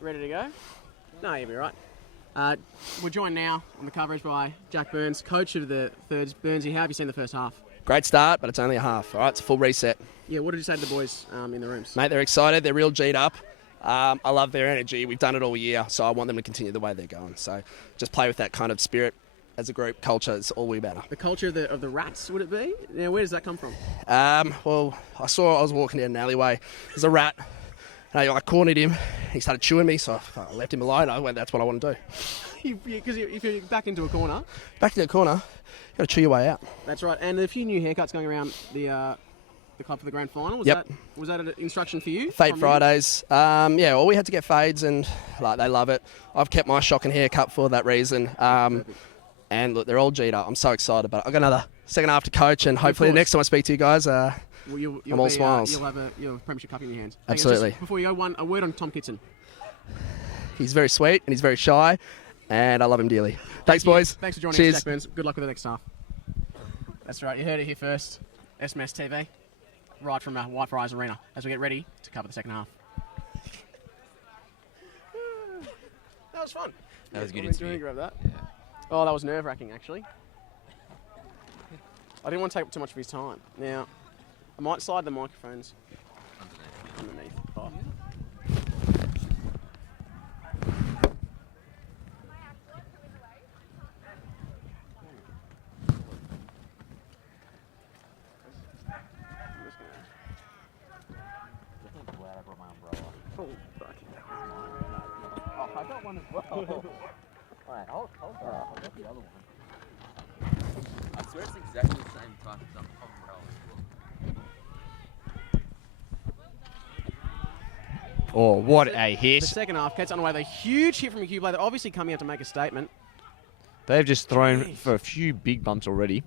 Ready to go? No, you'll be right. We're joined now on the coverage by Jack Burns, coach of the Thirds. Burnsy, how have you seen the first half? Great start, but it's only a half. All right, it's a full reset. Yeah, what did you say to the boys in the rooms? Mate, they're excited. They're real G'd up. I love their energy. We've done it all year, so I want them to continue the way they're going. So just play with that kind of spirit as a group. Culture is all we matter. The culture of the Rats, would it be? Now, where does that come from? Well, I was walking down an alleyway. There's a rat. And I cornered him. He started chewing me, so I left him alone. I went, that's what I want to do. Because if you're back into a corner... Back in the corner, you've got to chew your way out. That's right. And a few new haircuts going around the club for the grand final. Was that an instruction for you? Fade Fridays. Well, we had to get fades, and they love it. I've kept my shocking haircut for that reason. And look, they're all G'd up. I'm so excited. But I've got another second half to coach, and hopefully the next time I speak to you guys... you'll all smiles. You'll have a Premiership Cup in your hands. Absolutely. Just before you go, a word on Tom Kitson. He's very sweet and he's very shy, and I love him dearly. Thanks, boys. Thanks for joining Cheers. us, Jack Burns. Good luck with the next half. That's right. You heard it here first. SMS TV, right from Whitefriars Arena, as we get ready to cover the second half. That was fun. That was a good Do interview. you grab that? Yeah. Oh, that was nerve-wracking, actually. I didn't want to take up too much of his time. Now, I might slide the microphones underneath. Oh. I got one as well. Alright, hold that. I'll get the other one. I swear it's exactly the same type of umbrella. Oh, what a hit. The second half gets underway with a huge hit from a Q-Play. They're obviously coming out to make a statement. They've just thrown for a few big bumps already.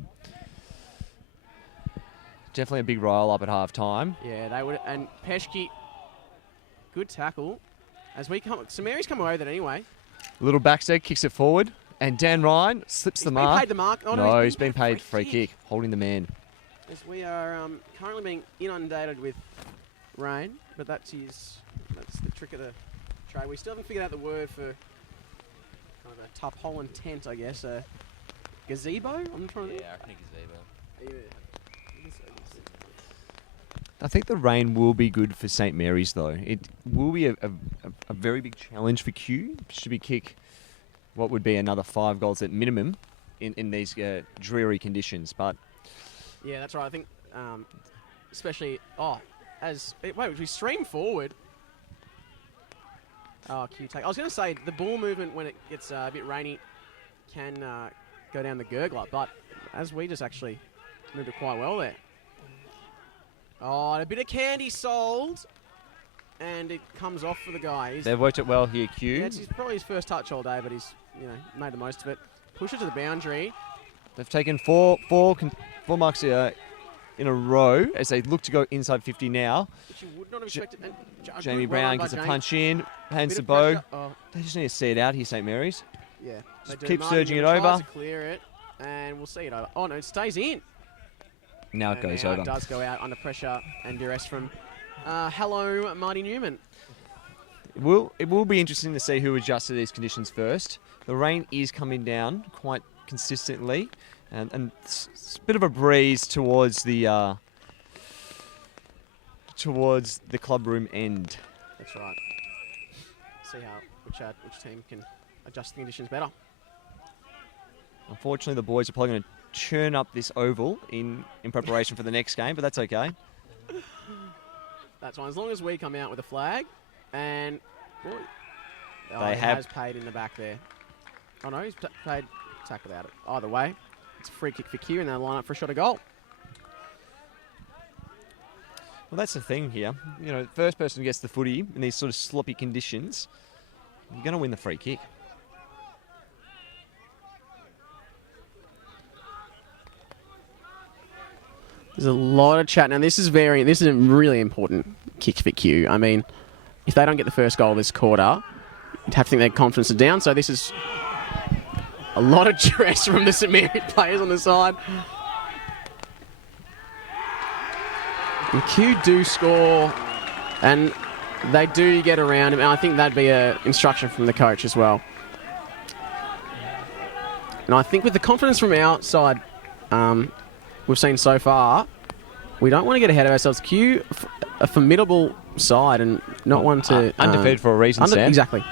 Definitely a big roll up at half time. Yeah, they would. And Peshke, good tackle. As we come, Samari's come away with it anyway. Little backstep, kicks it forward. And Dan Ryan slips the mark. He's been paid the mark. Oh, no, he's been paid free kick, holding the man. As we are currently being inundated with rain, but that's the trick of the trade. We still haven't figured out the word for kind of a tarpaulin tent, I guess. A gazebo? I'm trying to... Yeah, I think gazebo. Yeah. I think the rain will be good for St Mary's, though. It will be a very big challenge for Q. Should we kick what would be another 5 goals at minimum in these dreary conditions? But yeah, that's right. I think, especially as we stream forward. Oh, Q take. I was going to say the ball movement when it gets a bit rainy can go down the gurgler, but as we just actually moved it quite well there. Oh, and a bit of candy sold, and it comes off for the guy. they've worked it well here, Q. Yeah, it's probably his first touch all day, but he's made the most of it. Push it to the boundary. They've taken four marks in a row as they look to go inside 50 now. Which you would not have expected. And Jamie Brown gets a punch in, hands the Bit of bow. pressure. Oh, They just need to see it out here, St Mary's. yeah. Just they do. keep Martin surging it tries over. to clear it, and we'll see it over. Oh no, it stays in. Now it goes now over. It does go out under pressure and duress from hello, Marty Newman. It will be interesting to see who adjusts to these conditions first. The rain is coming down quite consistently, and it's a bit of a breeze towards the club room end. That's right. See how which team can adjust the conditions better. Unfortunately, the boys are probably going to churn up this oval in preparation for the next game, but that's okay. That's fine, as long as we come out with a flag, and boy, They he have- has paid in the back there. Oh no, he's paid tackle out it. Either way, it's a free kick for Q, and they'll line up for a shot of goal. Well, that's the thing here. The first person who gets the footy in these sort of sloppy conditions, you're going to win the free kick. There's a lot of chat now. This is a really important kick for Q. I mean, if they don't get the first goal this quarter, you'd have to think their confidence is down. So this is a lot of duress from the St Mary players on the side. And Q do score, and they do get around him, and I think that'd be an instruction from the coach as well. And I think with the confidence from our side we've seen so far, we don't want to get ahead of ourselves. Q, a formidable side and not one to... undefeated for a reason, Sam. Exactly.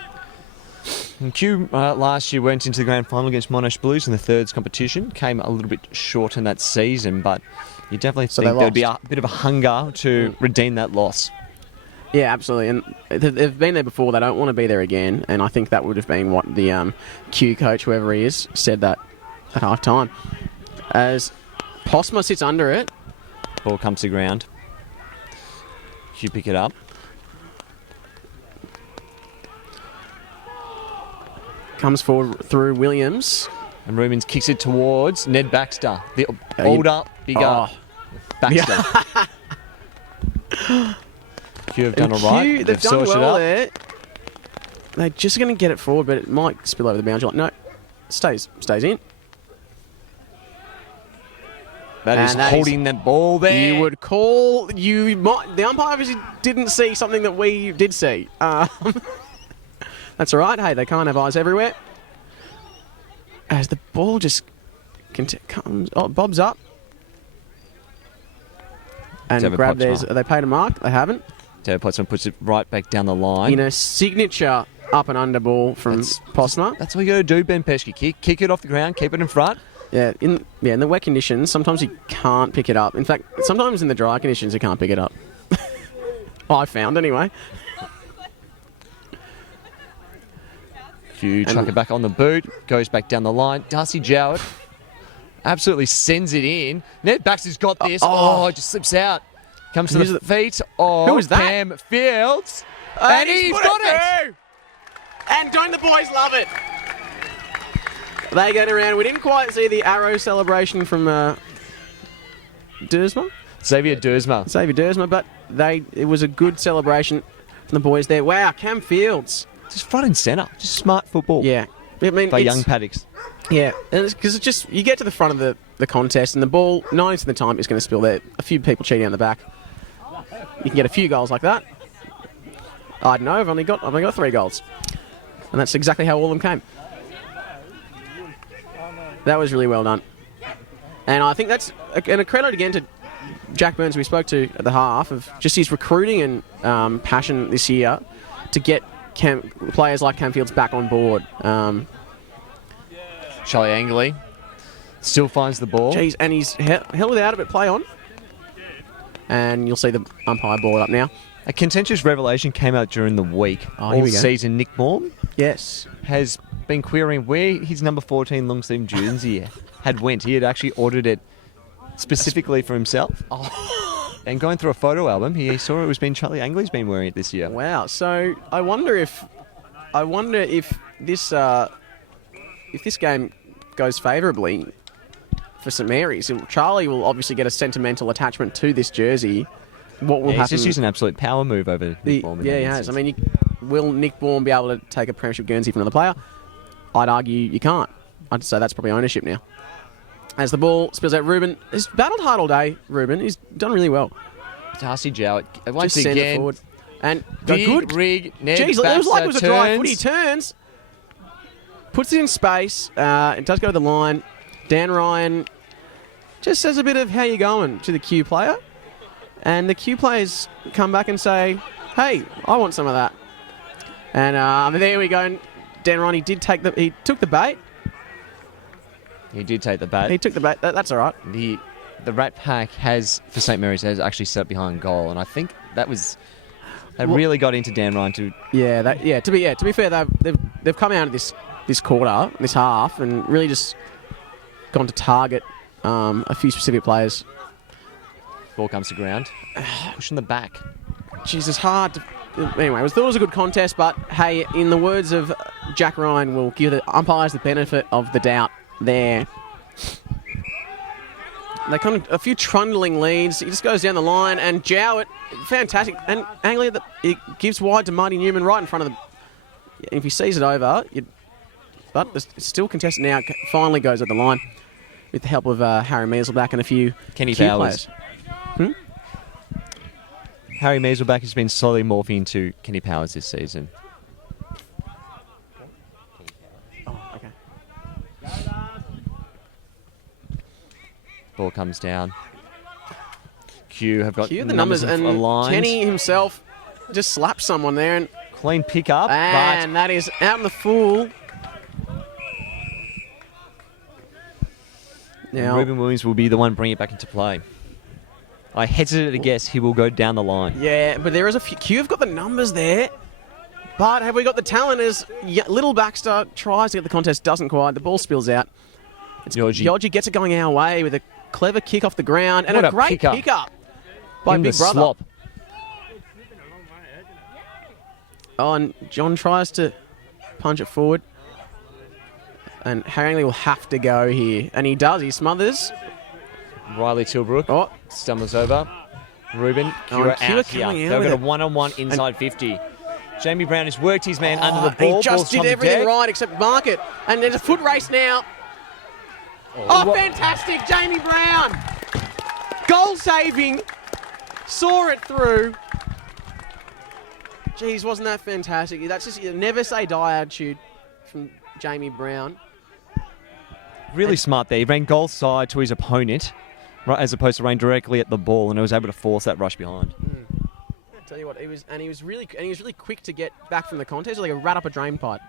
And Q last year went into the grand final against Monash Blues in the thirds competition. Came a little bit short in that season, but you definitely think there'd be a bit of a hunger to redeem that loss. Yeah, absolutely. And they've been there before. They don't want to be there again. And I think that would have been what the Q coach, whoever he is, said that at half time. As Posma sits under it. Ball comes to ground. Q pick it up. Comes forward through Williams. And Rubens kicks it towards Ned Baxter. The older, bigger Baxter. Q have done all right. They've done well there. They're just going to get it forward, but it might spill over the boundary line. No, stays in. That is holding the ball there. You would call... The umpire obviously didn't see something that we did see. That's all right. Hey, they can't have eyes everywhere. As the ball just comes... Oh, bobs up. And grab theirs. They paid a mark? They haven't. David Pottsman puts it right back down the line. In a signature up and under ball from Posma. That's what you got to do, Ben Pesky. Kick it off the ground, keep it in front. Yeah, in the wet conditions, sometimes you can't pick it up. In fact, sometimes in the dry conditions, you can't pick it up. I found, anyway. Q chuck it back on the boot, goes back down the line. Darcy Jowett absolutely sends it in. Ned Baxter's got this. It just slips out. Comes to the feet of Cam Fields. And he's got it! And don't the boys love it? They get around. We didn't quite see the arrow celebration from Dersma. Xavier Dersma, but it was a good celebration from the boys there. Wow, Cam Fields. Just front and centre. Just smart football. Yeah. I mean, by young Paddocks. Yeah, because it's just, you get to the front of the contest and the ball, 90% of the time, is going to spill there. A few people cheating on the back. You can get a few goals like that. I don't know, I've only got 3 goals. And that's exactly how all of them came. That was really well done. And I think that's a credit again to Jack Burns, who we spoke to at the half, of just his recruiting and passion this year to get players like Cam Fields back on board. Charlie Angley still finds the ball. Jeez, and he's held without it, but play on. And you'll see the umpire board up now. A contentious revelation came out during the week. All season, Nick Baum has been querying where his number 14 long sleeve jersey had went. He had actually ordered it specifically for himself. And going through a photo album, he saw it was Charlie Angley's been wearing it this year. Wow. So I wonder if this game goes favourably for St Mary's, Charlie will obviously get a sentimental attachment to this jersey. What will happen? He's just used an absolute power move over Nick Baum. Yeah, he has. I mean, will Nick Baum be able to take a premiership Guernsey from another player? I'd argue you can't. I'd say that's probably ownership now. As the ball spills out, Ruben has battled hard all day. Ruben, he's done really well. Darcy Jowett once just send it again. Forward. And big rig. Ned Jeez, it was like it was a dry foot. He turns. Puts it in space. It does go to the line. Dan Ryan just says a bit of how you going to the Q player. And the Q players come back and say, hey, I want some of that. And there we go. Dan Ryan, he took the bait. He did take the bait. He took the bait. That's all right. The Rat Pack for St Mary's has actually set up behind goal, and I think that really got into Dan Ryan to. To be fair, they've come out of this quarter, this half, and really just gone to target a few specific players. Ball comes to ground, pushing the back. Jeez, it's hard to. Anyway, I thought it was a good contest, but hey, in the words of Jack Ryan, we'll give the umpires the benefit of the doubt there. They kind of a few trundling leads. He just goes down the line, and Jowett, fantastic. And Anglia, it gives wide to Marty Newman right in front of the. If he sees it over, but it's still contested now. Finally goes at the line with the help of Harry Measleback and a few Kenny Q Bowers. players. Harry Measelback has been slowly morphing into Kenny Powers this season. Oh, okay. Ball comes down. Q have got Cue the numbers, and aligned. Kenny himself just slapped someone there, and Clean pick up, that is out in the full. but Now, Ruben Williams will be the one bringing it back into play. I hesitate to guess he will go down the line. yeah, but there is a few. Q have got the numbers there, but have we got the talent? As Little Baxter tries to get the contest, doesn't quite. The ball spills out. Yogi gets it going our way with a clever kick off the ground and What a a great pickup. pickup by In Big the Brother. slop. Oh, and John tries to punch it forward. And Harringley will have to go here. And he does. He smothers. Riley Tilbrook Oh, stumbles over. Ruben, Oh, Kira and Kira out here. coming out They've with got a it. one-on-one inside 50. Jamie Brown has worked his man under the he ball. just Ball's did on the everything deck. right except mark it. And there's a foot race now. Oh, fantastic. Jamie Brown. Goal saving. Saw it through. Jeez, wasn't that fantastic? That's just never say die attitude from Jamie Brown. Really smart there. He ran goal side to his opponent, right, as opposed to running directly at the ball, and he was able to force that rush behind. Tell you what, he was really quick to get back from the contest, like a rat up a drain pipe.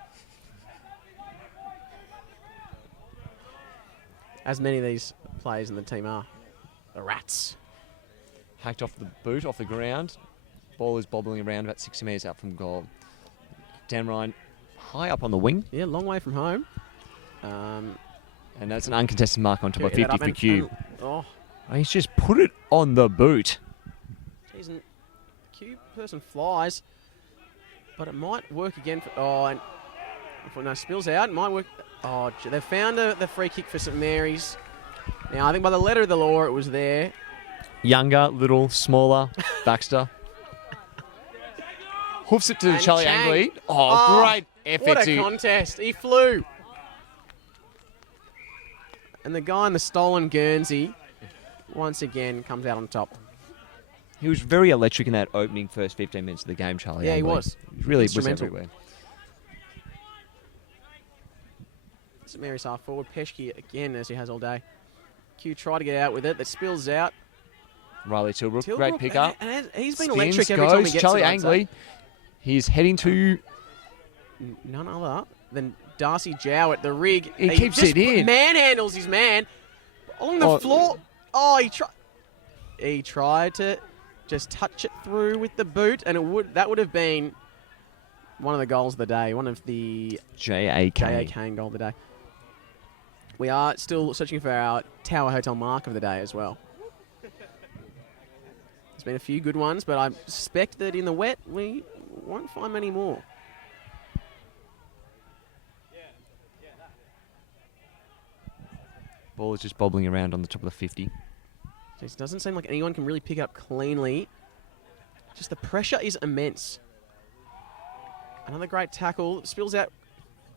As many of these players in the team are, the rats. Hacked off the boot, off the ground. Ball is bobbling around about 60 metres out from goal. Dan Ryan high up on the wing, Yeah, long way from home. and that's an uncontested mark on top of Get that 50 up for and- Q. Oh, He's just put it on the boot. jeez, and Q person flies, but it might work again. And no, spills out. It might work. Oh, they've found the free kick for St Mary's. Now, I think by the letter of the law, it was there. Younger, little, smaller, Baxter. Hoofs it to And Charlie Chang. Angley. Oh, great effort What a to contest. He flew. And the guy in the stolen Guernsey, once again, comes out on top. He was very electric in that opening first 15 minutes of the game, Charlie. Yeah, he Angley. was. He really was Instrumental. everywhere. St Mary's half forward. Peshke again, as he has all day. Q tried to get out with it. That spills out. Riley Tilbrook, Tilbrook, great pickup. and he's been Spins, electric every time he goes, gets Charlie it, I'd say. Angley. He's heading to... None other than Darcy Jowett, the rig. He keeps just it in. Manhandles his man along the Oh. floor. Oh, he tried to just touch it through with the boot, and that would have been one of the goals of the day, one of the J.A. J.A. Kane. Kane goal of the day. We are still searching for our Tower Hotel mark of the day as well. There's been a few good ones, but I suspect that in the wet we won't find many more. Ball is just bobbling around on the top of the 50. It doesn't seem like anyone can really pick it up cleanly. Just the pressure is immense. Another great tackle. Spills out.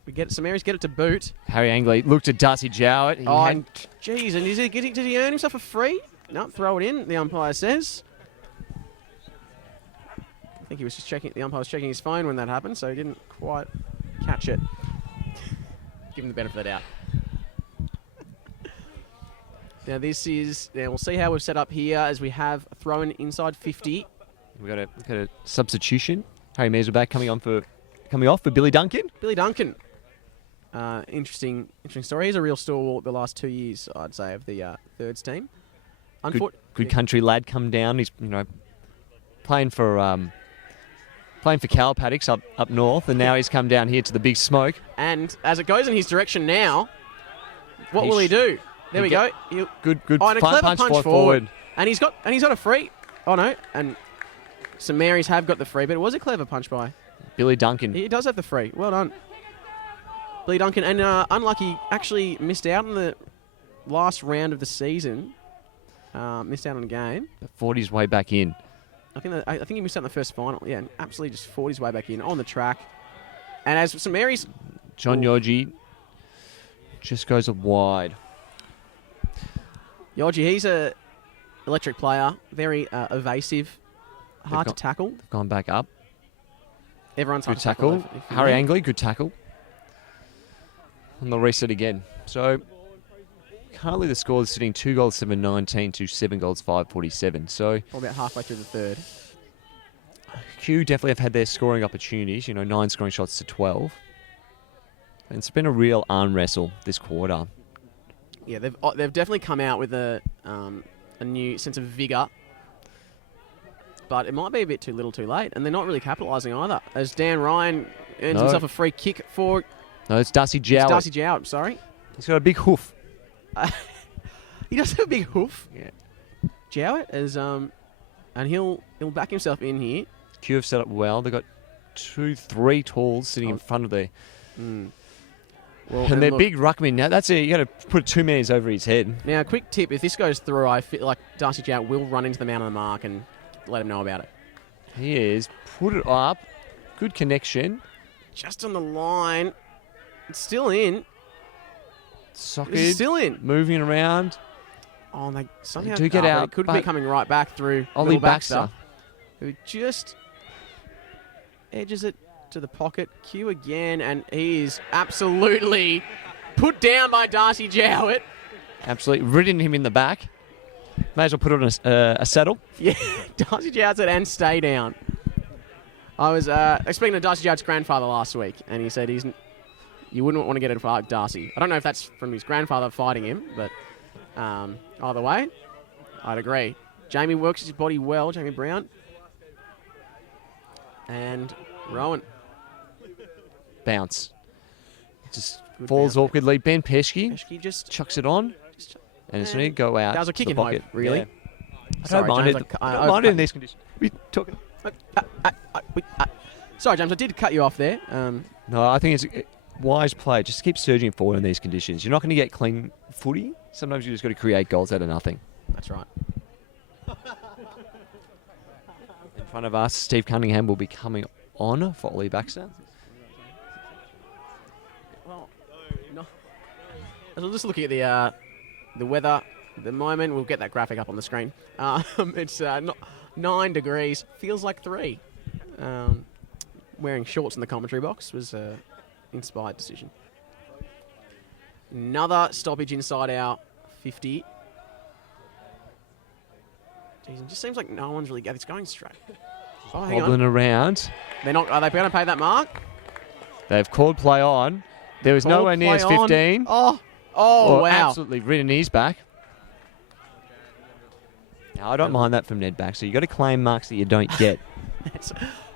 We get it. St Mary's get it to boot. Harry Angley looked at Darcy Jowett. He Oh, had- and geez, and did he earn himself a free? No, throw it in, the umpire says. I think he was just checking, the umpire was checking his phone when that happened, so he didn't quite catch it. Give him the benefit of the doubt. Now we'll see how we've set up here as we have a throw in inside 50. We've got a substitution. Harry Measelback coming off for Billy Duncan. Billy Duncan. Interesting story. He's a real stalwart the last 2 years, I'd say, of the thirds team. Good country lad come down. He's playing for Cal Paddocks up north, and now he's come down here to the big smoke. And as it goes in his direction now, what He will he sh- do? There he we go. He'll, Good and a punch clever punch forward. forward. And he's got a free. Oh no! And St Mary's have got the free, but it was a clever punch by. Billy Duncan. He does have the free. Well done, Billy Duncan. And unlucky, actually missed out on the last round of the season. Missed out on a game. Fought his way back in. I think he missed out on the first final. Yeah, and absolutely just fought his way back in on the track. And as St Mary's, John Yogi just goes wide. Yogi, he's a electric player, very evasive. hard to tackle. Gone back up. Everyone's hard Good to tackle. tackle. if you Harry need. Angley, good tackle. And they'll reset again. So currently the score is sitting 2 goals 7-19 to 7 goals 5-47. So Probably about halfway through the third. Q definitely have had their scoring opportunities. 9 scoring shots to 12. And it's been a real arm wrestle this quarter. Yeah, they've definitely come out with a new sense of vigour. But it might be a bit too little too late. And they're not really capitalising either. As Dan Ryan earns No. himself a free kick for No, it's Darcy Jowett. Darcy Jowett, sorry. He's got a big hoof. He does have a big hoof. Yeah. Jowett is and he'll back himself in here. Q have set up well. They've got 2-3 talls sitting in front of their... Well, And they're look, big ruckmen. Now, that's it. You got to put 2 minutes over his head. Now, quick tip: if this goes through, I feel like Darcy Jowett will run into the man on the mark and let him know about it. He is. Put it up. Good connection. Just on the line, it's still in. It's Socket. still in. Moving around. Oh, and they somehow do get but out, It could be but- coming right back through Ollie Will Baxter. who just edges it to the pocket. Q again, and he is absolutely put down by Darcy Jowett. Absolutely. Ridden him in the back. May as well put it on a saddle. Yeah, Darcy Jowett said, and stay down. I was speaking to Darcy Jowett's grandfather last week, and he said you wouldn't want to get it for Darcy. I don't know if that's from his grandfather fighting him, but either way, I'd agree. Jamie works his body well, Jamie Brown. And Rowan. Bounce. Just Good falls bounce. awkwardly. Ben Peschke Peshke just chucks it on. And it's going to go out. That was a to kick the in hope, pocket. really. Yeah. I Sorry, don't mind James, it. I I don't mind it in overcut these conditions. We talking. Sorry, James, I did cut you off there. No, I think it's a wise play. Just keep surging forward in these conditions. You're not going to get clean footy. Sometimes you just got to create goals out of nothing. That's right. In front of us, Steve Cunningham will be coming on for Ollie Baxter. Well, no. As we're just looking at the weather at the moment, we'll get that graphic up on the screen. It's 9 degrees, feels like 3. Wearing shorts in the commentary box was an inspired decision. Another stoppage inside our 50. Jeez, it just seems like no one's really it's going straight. Oh, hang Wobbling on. around. They're not. Are they going to pay that mark? They've called play on. There was nowhere near his Play on. 15. Oh, Or wow. absolutely ridden his back. Now, I don't mind that from Ned Baxter. You got to claim marks that you don't get.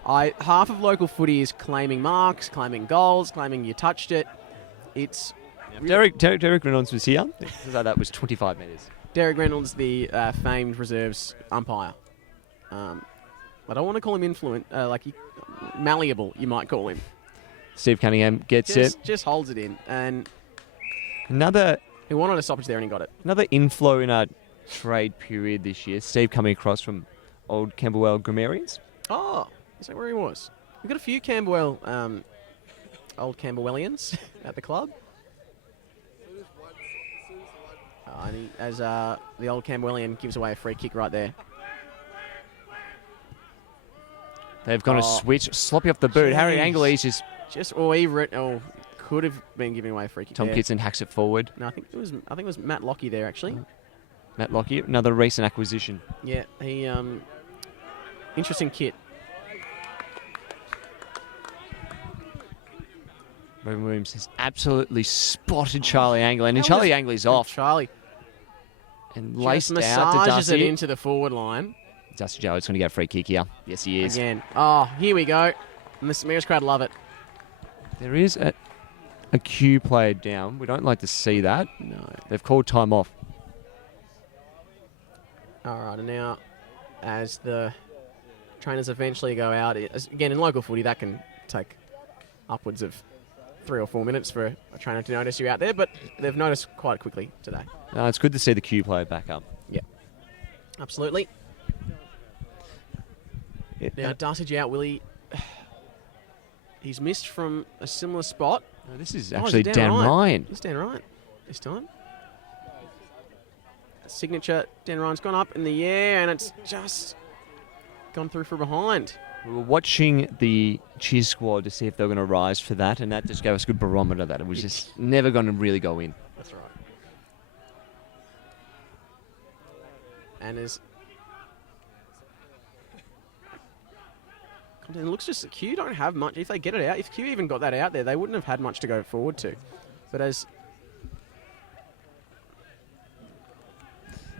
Half of local footy is claiming marks, claiming goals, claiming you touched it. It's Derek Reynolds was here. So that was 25 metres. Derek Reynolds, the famed reserves umpire. I don't want to call him malleable, you might call him. Steve Cunningham gets it. Just holds it in. And Another he wanted a stoppage there and he got it. inflow in our trade period this year. Steve coming across from old Camberwell Grammarians. Oh, is that where he was? We've got a few Camberwell, old Camberwellians at the club. And as the old Camberwellian gives away a free kick right there. They've gone to switch. Sloppy off the boot. Harry Jeez. Angley's just... Could have been giving away a free kick Tom there. Kitson hacks it forward. No, I think it was Matt Lockie there actually. Matt Lockyer, another recent acquisition. Yeah, he interesting kit. Robin Williams has absolutely spotted Charlie Angley. And That Charlie was- Angley's off. Charlie And just laced out to massages it Darcy. into the forward line Darcy Jowett's going to get a free kick here. Yes, he is. again. Oh, here we go. And the Smears crowd love it. There is a Q player down. We don't like to see that. No. They've called time off. All right, and now as the trainers eventually go out, again in local footy that can take upwards of 3 or 4 minutes for a trainer to notice you out there, but they've noticed quite quickly today. It's good to see the Q player back up. Yeah, absolutely. Now Darcy Jowett, Willie, he's missed from a similar spot. No, this is Oh, actually it's Dan Ryan. It's Dan Ryan this time. Signature, Dan Ryan's gone up in the air and it's just gone through from behind. We were watching the cheer squad to see if they were going to rise for that, and that just gave us a good barometer that it was just never going to really go in. That's right. And as it looks just Q don't have much. If they get it out, if Q even got that out there, they wouldn't have had much to go forward to. But as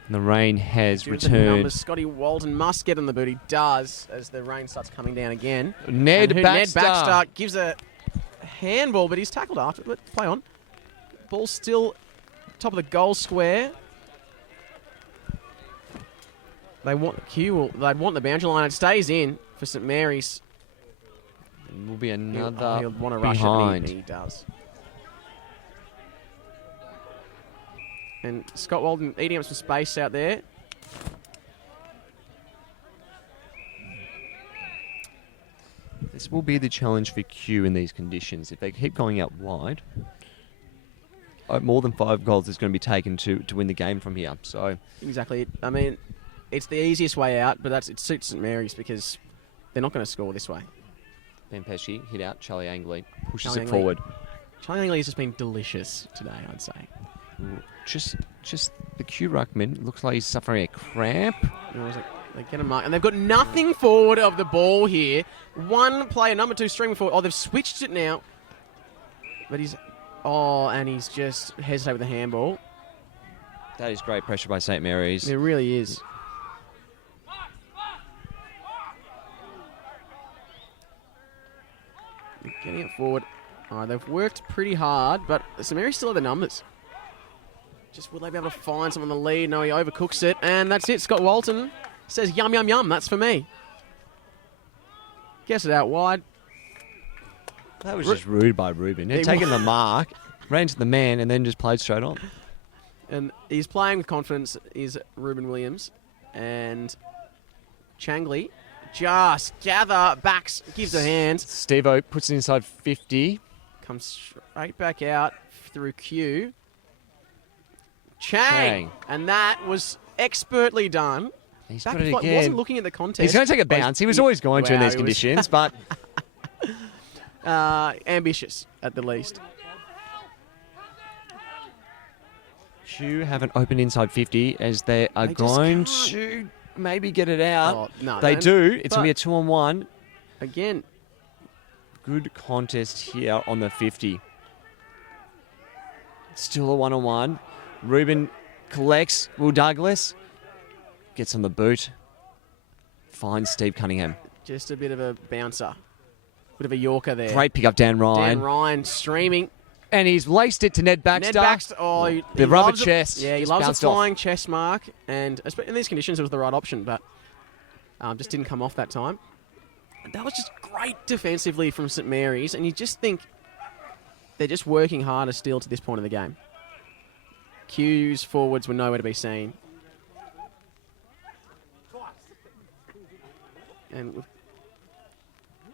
the rain has due to the returned. numbers, Scotty Walton must get on the boot. He does as the rain starts coming down again. Ned And Baxter. Ned Baxter gives a handball, but he's tackled after. But play on. Ball still top of the goal square. They want they'd want the boundary line. It stays in for St Mary's. Will be another He'll want to rush behind. it, and he does. And Scott Walden eating up some space out there. This will be the challenge for Q in these conditions. If they keep going out wide, more than 5 goals is going to be taken to win the game from here. So Exactly. I mean, it's the easiest way out, but it suits St Mary's because they're not going to score this way. Ben Pesci hit out. Charlie Angley pushes Charlie it Angley. forward. Charlie Angley has just been delicious today, I'd say. Just the Q ruckman looks like he's suffering a cramp. They get a mark, and they've got nothing forward of the ball here. One player, number 2, streaming forward. Oh, they've switched it now. But and he's just hesitated with the handball. That is great pressure by St Mary's. It really is. Getting it forward. They've worked pretty hard, but St Mary's still have the numbers. Just will they be able to find someone in the lead? No, he overcooks it, and that's it. Scott Walton says, yum, yum, yum, that's for me. Gets it out wide. That was just rude by Ruben. He'd He taken the mark, ran to the man, and then just played straight on. And he's playing with confidence, is Ruben Williams. And Changley just backs, gives a hand. Steve-O puts it inside 50. Comes straight back out through Q. Chang. Chang. And that was expertly done. He's Back got it and forth. again. Wasn't looking at the contest. He's going to take a bounce. He was always going to in Wow, these he was- conditions, but ambitious at the least. Q have an open inside 50 as they are They just going can't. to maybe get it out. Oh, no, They and- do. It's going to be but- a 2-on-1. Again, Good contest here on the 50. Still a 1-on-1. Ruben collects. Will Douglas gets on the boot. Finds Steve Cunningham. just a bit of a bouncer. Bit of a Yorker there. Great pick up, Dan Ryan. Dan Ryan streaming. And he's laced it to Ned Baxter. Ned Baxter. Oh, he rubber loves chest. Yeah, he just loves a bounced off. flying chest mark. And in these conditions, it was the right option, but just didn't come off that time. And that was just great defensively from St Mary's. And you just think they're just working harder still to this point of the game. Q's forwards were nowhere to be seen. And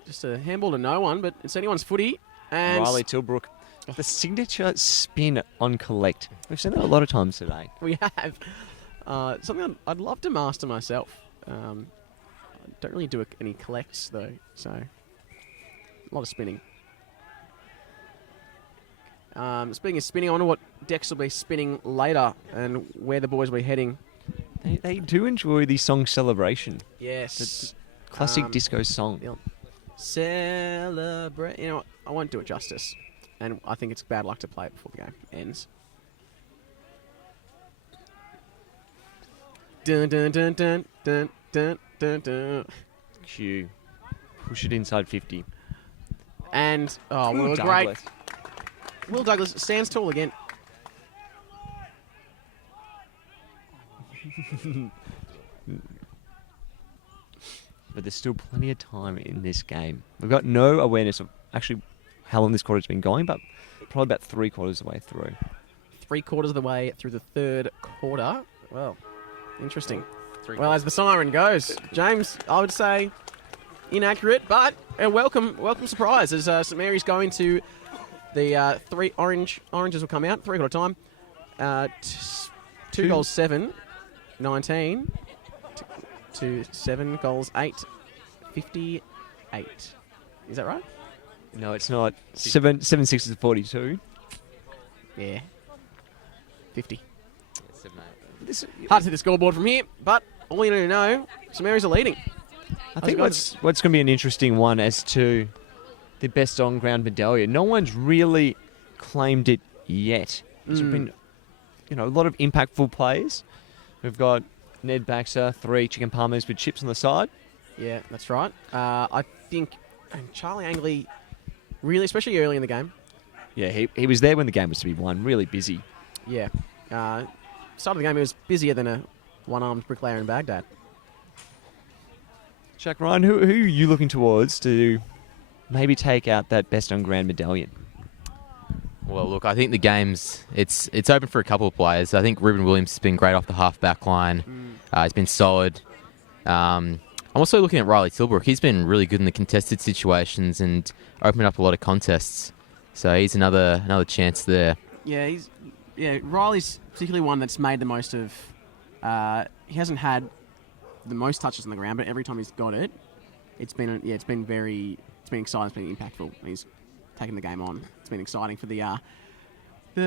just a handball to no one, but it's anyone's footy. And Riley Tilbrook. The signature spin on collect. We've seen that a lot of times today. we have something I'd love to master myself. I don't really do any collects, though, so a lot of spinning. Speaking of spinning, I wonder what decks will be spinning later and where the boys will be heading. They do enjoy the song Celebration. Yes. Classic disco song. Yeah. Celebrate. You know what? I won't do it justice. And I think it's bad luck to play it before the game ends. Dun dun dun dun dun dun dun dun. Q. Push it inside 50. And Will great. Will Douglas stands tall again. But there's still plenty of time in this game. We've got no awareness of actually how long this quarter's been going, but probably about 3/4 of the way through. 3/4 of the way through the third quarter. Well, interesting. Well, as the siren goes, James, I would say inaccurate, but a welcome surprise as St Mary's going to the three oranges will come out 3/4 time. 2 goals 7, 19. to 7 goals 8, 58. Is that right? No, it's not. 7-6 is 42. Yeah. 50. 7-8. This, Hard to see the scoreboard from here, but all you need to know, St Mary's are leading. I think what's going to be an interesting one as to the best on-ground medallion. No one's really claimed it yet. There's been, a lot of impactful players. We've got Ned Baxter, 3 chicken palmers with chips on the side. Yeah, that's right. I think Charlie Angley, really, especially early in the game. Yeah, he was there when the game was to be won. Really busy. Yeah. Start of the game, he was busier than a one-armed bricklayer in Baghdad. Jack Ryan, who are you looking towards to maybe take out that best on-ground medallion? Well, look, I think the game's it's open for a couple of players. I think Ruben Williams has been great off the half-back line. He's been solid. I'm also looking at Riley Tilbrook. He's been really good in the contested situations and opened up a lot of contests. So he's another chance there. Yeah, Riley's particularly one that's made the most of. He hasn't had the most touches on the ground, but every time he's got it, it's been exciting, it's been impactful. He's taken the game on. It's been exciting for the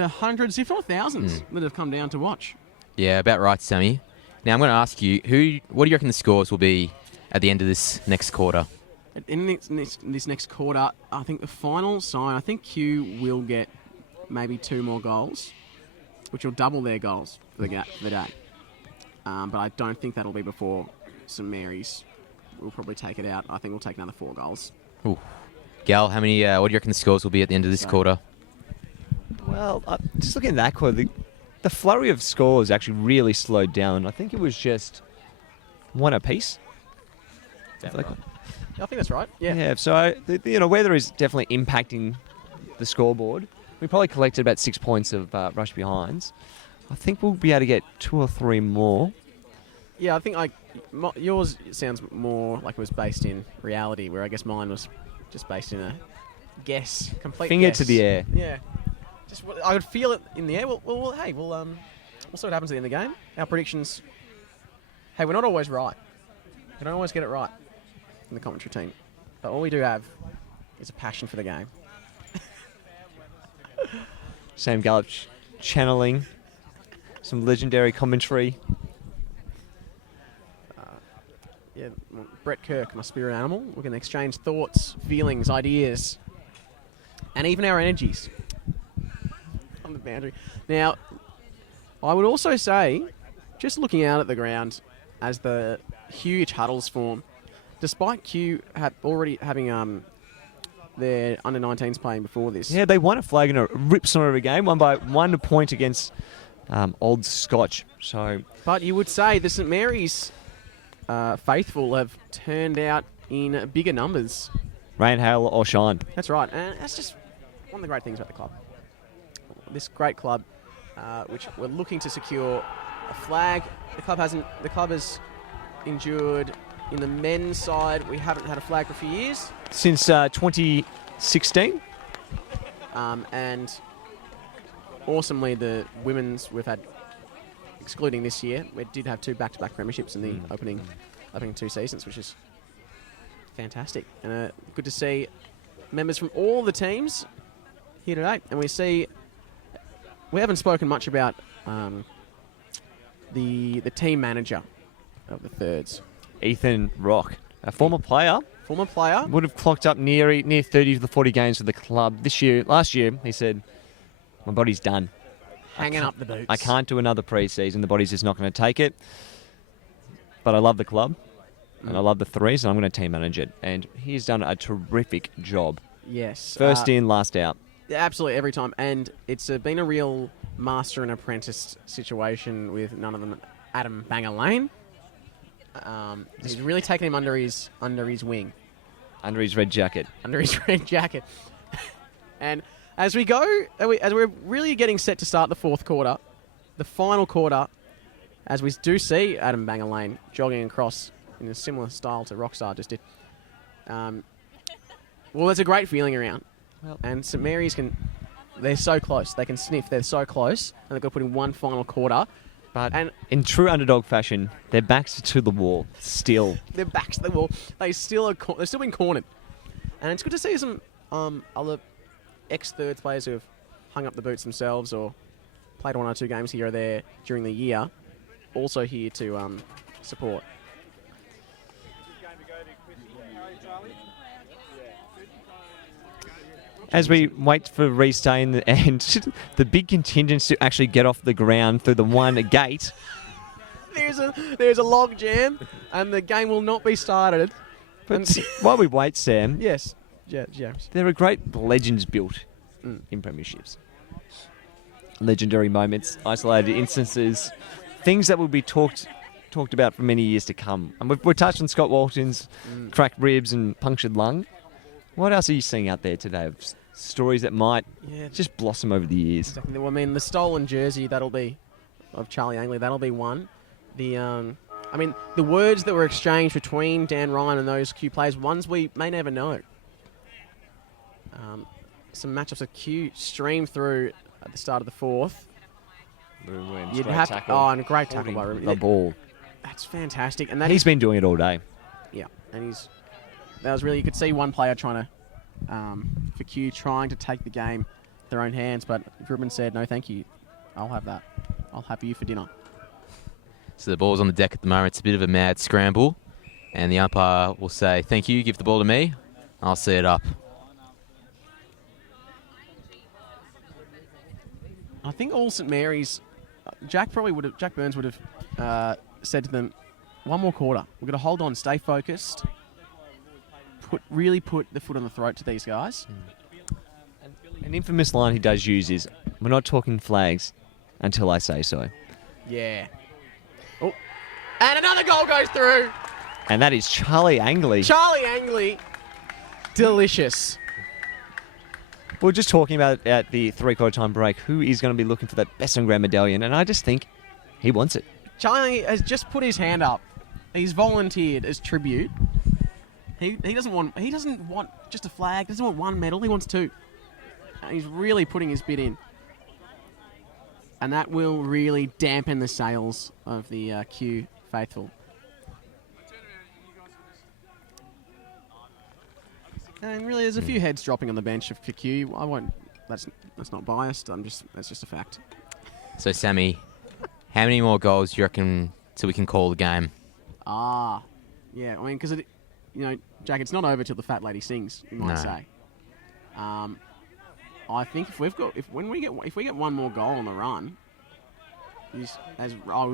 hundreds, if not thousands, that have come down to watch. Yeah, about right, Sammy. Now I'm going to ask you, what do you reckon the scores will be at the end of this next quarter? In this next quarter, I think the final sign, I think Q will get maybe 2 more goals, which will double their goals for the day. But I don't think that'll be before St Mary's will probably take it out. I think we'll take another 4 goals. Ooh. Gal, what do you reckon the scores will be at the end of this quarter? Well, just looking at that quarter, the flurry of scores actually really slowed down. I think it was just 1 apiece. I think that's right. Yeah. Yeah. So weather is definitely impacting the scoreboard. We probably collected about 6 points of rush behinds. I think we'll be able to get 2 or 3 more. Yeah, I think yours sounds more like it was based in reality, where I guess mine was just based in a complete Finger guess. to the air. Yeah. I would feel it in the air. Well, we'll see what happens at the end of the game. Our predictions. Hey, we're not always right. We don't always get it right in the commentary team, but all we do have is a passion for the game. Sam Gallup channeling some legendary commentary. Yeah, Brett Kirk, my spirit animal. We're going to exchange thoughts, feelings, ideas, and even our energies on the boundary. Now, I would also say, just looking out at the ground as the huge huddles form, despite Q already having their under-19s playing before this. Yeah, they won a flag in a rip sort of a game, won by 1 point against Old Scotch. But you would say the St Mary's faithful have turned out in bigger numbers. Rain, hail, or shine. That's right, and that's just one of the great things about the club. This great club, which we're looking to secure a flag. The club has endured in the men's side. We haven't had a flag for a few years. Since 2016. And awesomely, the women's we've had, excluding this year, we did have 2 back-to-back premierships in the opening 2 seasons, which is fantastic. And good to see members from all the teams here today. And we haven't spoken much about the team manager of the Thirds. Ethan Rock, a former player. Would have clocked up near 30 to the 40 games for the club. Last year, he said, my body's done. Hanging up the boots. I can't do another pre-season. The body's just not going to take it. But I love the club, and I love the Threes, and I'm going to team manage it. And he's done a terrific job. Yes. First in, last out. Absolutely, every time. And it's been a real master and apprentice situation with none of them. Adam Banger Lane. He's really taken him under his wing. Under his red jacket. And as we're really getting set to start the 4th quarter, the final quarter, as we do see Adam Banger Lane jogging across in a similar style to Rockstar just did. Well, there's a great feeling around. And St Mary's they're so close. They can sniff. They're so close. And they've got to put in one final quarter But And- in true underdog fashion, their backs are to the wall still. Their backs to the wall. They're still being cornered. And it's good to see some other ex-thirds players who have hung up the boots themselves or played 1 or 2 games here or there during the year, also here to support. As we wait for restay and the big contingents to actually get off the ground through the one gate. There's a log jam, and the game will not be started. But while we wait, Sam, Yes. Yeah, James. there are great legends built in premierships. Legendary moments, isolated instances, things that will be talked about for many years to come. And we've touched on Scott Walton's cracked ribs and punctured lung. What else are you seeing out there today of stories that might just blossom over the years? Exactly. Well, I mean, the stolen jersey, that'll be, of Charlie Angley, that'll be one. The words that were exchanged between Dan Ryan and those Q players, ones we may never know. Some matchups of Q streamed through at the start of the 4th. You'd have to, and a great tackle by Ruben. The ball. That's fantastic, and that He's been doing it all day. Yeah, and that was really, you could see one player trying to, for Q, trying to take the game in their own hands, but Ruben said, no, thank you. I'll have that. I'll have you for dinner. So the ball's on the deck at the moment. It's a bit of a mad scramble. And the umpire will say, thank you, give the ball to me. I'll see it up. I think all St Mary's, Jack Burns would have said to them, one more quarter. We're going to hold on, stay focused, really put the foot on the throat to these guys. An infamous line he does use is, we're not talking flags until I say so. Yeah. Oh, and another goal goes through. And that is Charlie Angley. Charlie Angley, delicious. We were just talking about at the 3/4 time break who is going to be looking for that best on ground medallion, and I just think he wants it. Charlie has just put his hand up. He's volunteered as tribute. He doesn't want just a flag. Doesn't want one medal. He wants 2. And he's really putting his bit in, and that will really dampen the sails of the Q faithful. And really, there's a few heads dropping on the bench for Q. I won't. That's not biased. That's just a fact. So, Sammy, how many more goals do you reckon till we can call the game? Yeah. I mean, because Jack, it's not over till the fat lady sings. You might No. say. I think if we get one more goal on the run, we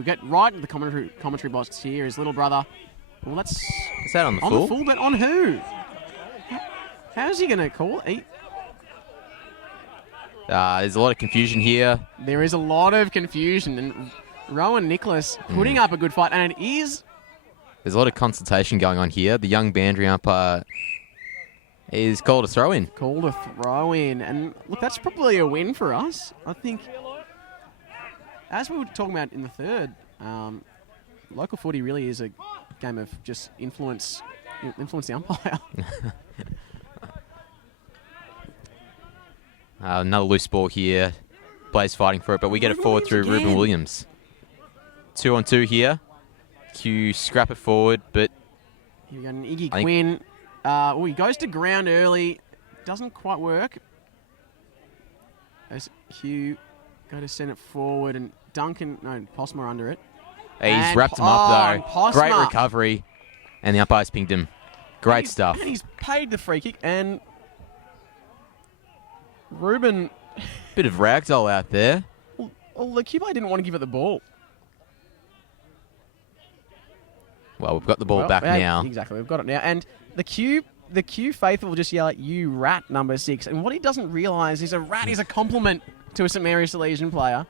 get right in the commentary box here. His little brother. Well, that's Is that on the on full? the full, but on who? How's he going to call it? There's a lot of confusion here. There is a lot of confusion, and Rowan Nicholas putting up a good fight, and it is. There's a lot of consultation going on here. The young boundary umpire is called a throw-in. Called a throw-in. And look, that's probably a win for us. I think, as we were talking about in the third, local footy really is a game of just influence the umpire. Another loose ball here. Players fighting for it, but we get it forward through Again. Ruben Williams. 2-on-2 here. Q scrap it forward, but Here we go, Iggy I think- Quinn. He goes to ground early. Doesn't quite work. As Q go to send it forward, and Posma under it. he's And wrapped him up and though. Posma. Great recovery, and the umpire's pinged him. Great stuff. And he's paid the free kick, and Ruben, Bit of ragdoll out there. well, the Q player didn't want to give it the ball. Well, we've got the ball Well, back yeah, now. Exactly, we've got it now. And the Q faithful will just yell at you rat number 6. And what he doesn't realise is a rat is a compliment to a St Mary's Salesian player.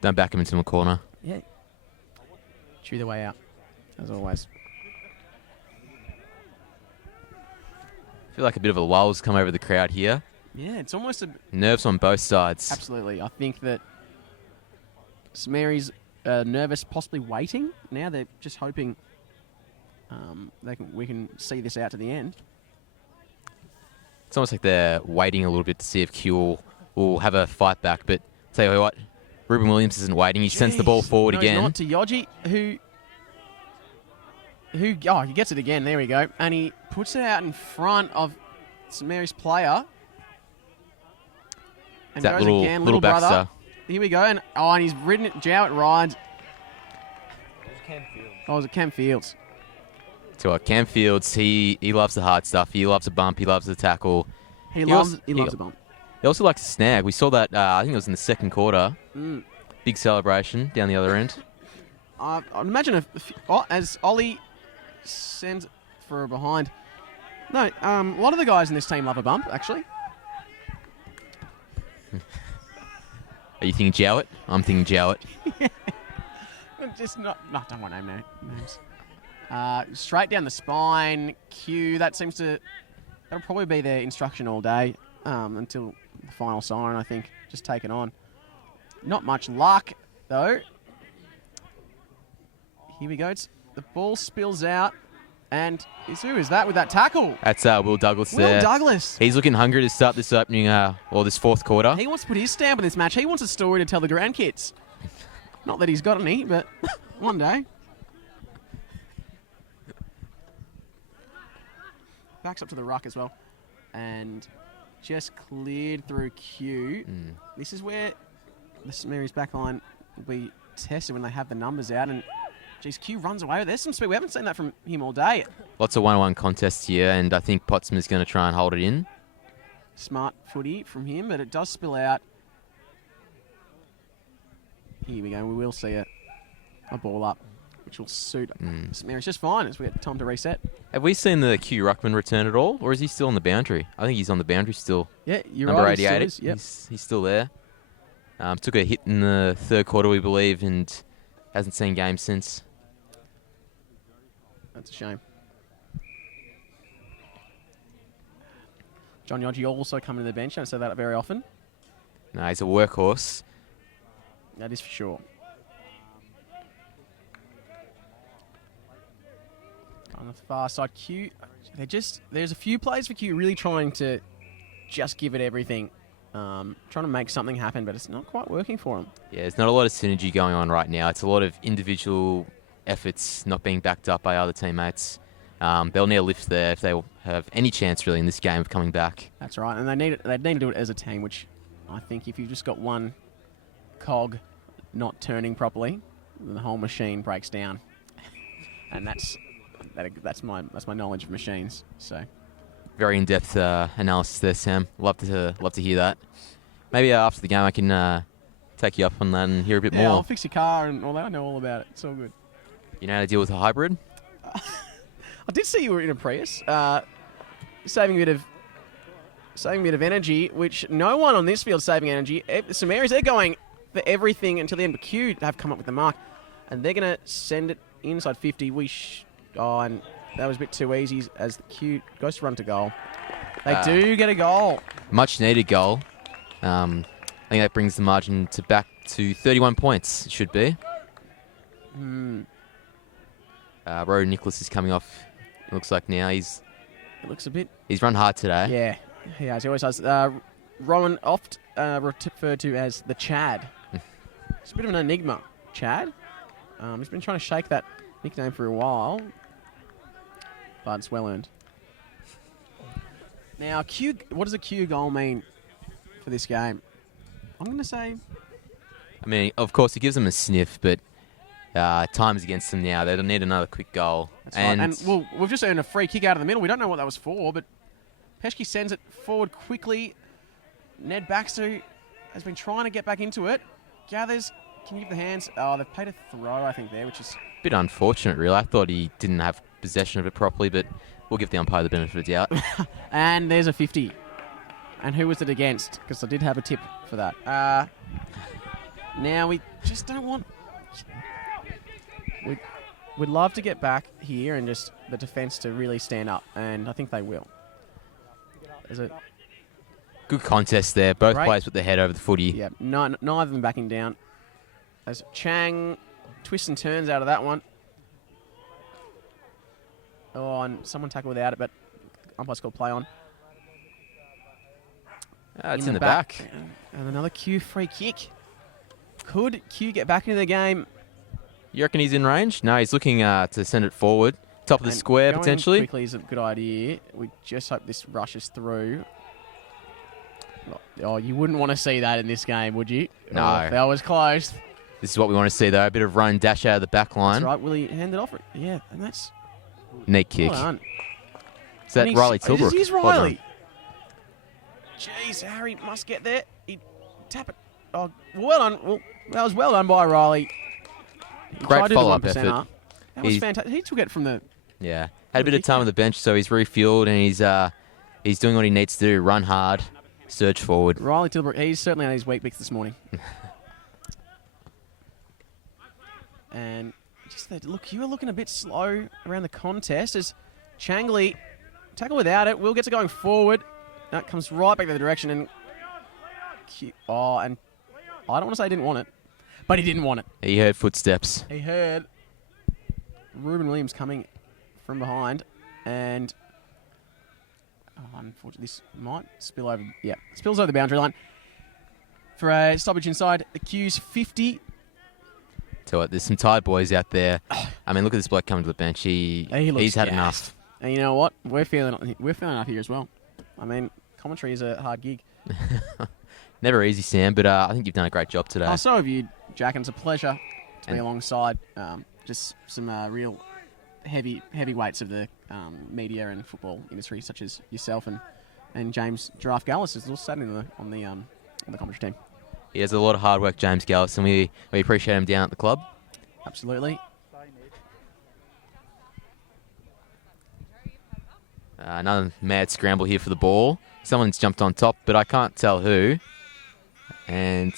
Don't back him into the corner. Yeah. Chew the way out, as always. I feel like a bit of a lull's come over the crowd here. Yeah, it's almost a... Nerves on both sides. Absolutely. I think that St Mary's nervous, possibly waiting. Now they're just hoping we can see this out to the end. It's almost like they're waiting a little bit to see if Q will have a fight back. But tell you what, Ruben Williams isn't waiting. He sends the ball Jeez. forward No, he's again. not to Yogi, who oh, he gets it again. There we go. And he puts it out in front of St Mary's player. And That goes little again, little brother. Baxter. Here we go. And he's ridden it. Jowett rides. Oh, was it Cam Fields? To Cam Fields, he loves the hard stuff. He loves a bump. He loves the tackle. He also- loves a bump. He also likes to snag. We saw that, I think it was in the second quarter. Mm. Big celebration down the other end. I'd imagine as Ollie sends for a behind. No, a lot of the guys in this team love a bump, actually. Are you thinking Jowett? I'm thinking Jowett. Just not. No, don't want to name names. Straight down the spine. Q. That'll probably be their instruction all day until the final siren. I think just take it on. Not much luck though. Here we go. The ball spills out, and who is that with that tackle? That's Will Douglas there. Will Douglas. He's looking hungry to start this opening, this fourth quarter. He wants to put his stamp on this match. He wants a story to tell the grandkids. Not that he's got any, but one day. Backs up to the ruck as well. And just cleared through Q. This is where the St Mary's backline will be tested when they have the numbers out. And, geez, Q runs away. There's some speed. We haven't seen that from him all day. Lots of 1-1 contests here, and I think Pottsman's going to try and hold it in. Smart footy from him, but it does spill out. Here we go. We will see a ball up, which will suit St Mary's just fine as we get time to reset. Have we seen the Q Ruckman return at all, or is he still on the boundary? I think he's on the boundary still. Yeah, you're Number right. 88. He still is, yep. He's still there. Took a hit in the third quarter, we believe, and hasn't seen games since. That's a shame. John Yogi also coming to the bench. I don't say that very often. No, he's a workhorse. That is for sure. On the far side, Q. There's a few plays for Q really trying to just give it everything, trying to make something happen, but it's not quite working for them. Yeah, there's not a lot of synergy going on right now. It's a lot of individual efforts not being backed up by other teammates. They'll need a lift there if they have any chance really in this game of coming back. That's right, and they need to do it as a team, which I think if you've just got one cog not turning properly, the whole machine breaks down. And that's my knowledge of machines. So Very in-depth analysis there, Sam. Love to hear that. Maybe after the game I can take you up on that and hear a bit yeah, more. I'll fix your car and all that. I know all about it. It's all good. You know how to deal with a hybrid? I did see you were in a Prius, saving a bit of energy, which no one on this field is saving energy. St Mary's, they're going for everything until the end. But Q have come up with the mark, and they're going to send it inside 50. And that was a bit too easy as the Q goes to run to goal. They do get a goal. Much needed goal. I think that brings the margin back to 31 points, it should be. Rowan Nicholas is coming off, it looks like now. It looks a bit... He's run hard today. Yeah, he has. He always does. Rowan oft referred to as the Chad. It's a bit of an enigma, Chad. He's been trying to shake that nickname for a while, but it's well earned. Now, Q. What does a Q goal mean for this game? I'm going to say... I mean, of course, it gives them a sniff, but time's against them now. They'll need another quick goal. That's right. And well, we've just earned a free kick out of the middle. We don't know what that was for, but Peschke sends it forward quickly. Ned Baxter has been trying to get back into it. Gathers. Can you give the hands? Oh, they've played a throw, I think, there, which is... a bit unfortunate, really. I thought he didn't have possession of it properly, but we'll give the umpire the benefit of the doubt. And there's a 50. And who was it against? Because I did have a tip for that. Now, we just don't want... We'd love to get back here and just the defence to really stand up, and I think they will. There's a... Good contest there. Both Great. players put their head over the footy. Yeah, neither of them backing down. As Chang twists and turns out of that one. Oh, and someone tackled without it, but umpire's called play on. It's in the back. And another Q free kick. Could Q get back into the game? You reckon he's in range? No, he's looking to send it forward. Top of the And square, going potentially. Quickly is a good idea. We just hope this rushes through. Oh, you wouldn't want to see that in this game, would you? No. Oh, that was close. This is what we want to see, though. A bit of run, dash out of the back That's line. right. Will he hand it off? Yeah, and that's Neat kick. well done. Is that And he's- Riley Tilbrook? It is Well done. Riley. Jeez, Harry must get there. He tap it. Oh, well done. Well, that was well done by Riley. He Great tried to do the follow-up 1%er. effort. That was He- fantastic. He took it from the. Yeah. Had a bit of time on the bench, so he's refueled and he's doing what he needs to do. Run hard, surge forward. Riley Tilbrook, he's certainly on his weak bits this morning. And just that look, you were looking a bit slow around the contest as Changley tackle without it. Will gets it going forward. That comes right back the other direction and and I don't want to say he didn't want it, but he didn't want it. He heard footsteps. He heard Ruben Williams coming from behind, and unfortunately, this might spill over. Yeah, spills over the boundary line for a stoppage inside the Q's 50. Tell what, there's some tired boys out there. I mean, look at this bloke coming to the bench. He looks He's had gassed. enough. And you know what? We're feeling up here as well. I mean, commentary is a hard gig. Never easy, Sam, but I think you've done a great job today. Oh, so have you, Jack, and it's a pleasure to be And- alongside just some real heavyweights of the media and football industry, such as yourself and James Giraffe Gallis is also sat on the commentary team. He has a lot of hard work, James Gallus, and we appreciate him down at the club. Absolutely. Another mad scramble here for the ball. Someone's jumped on top, but I can't tell who. And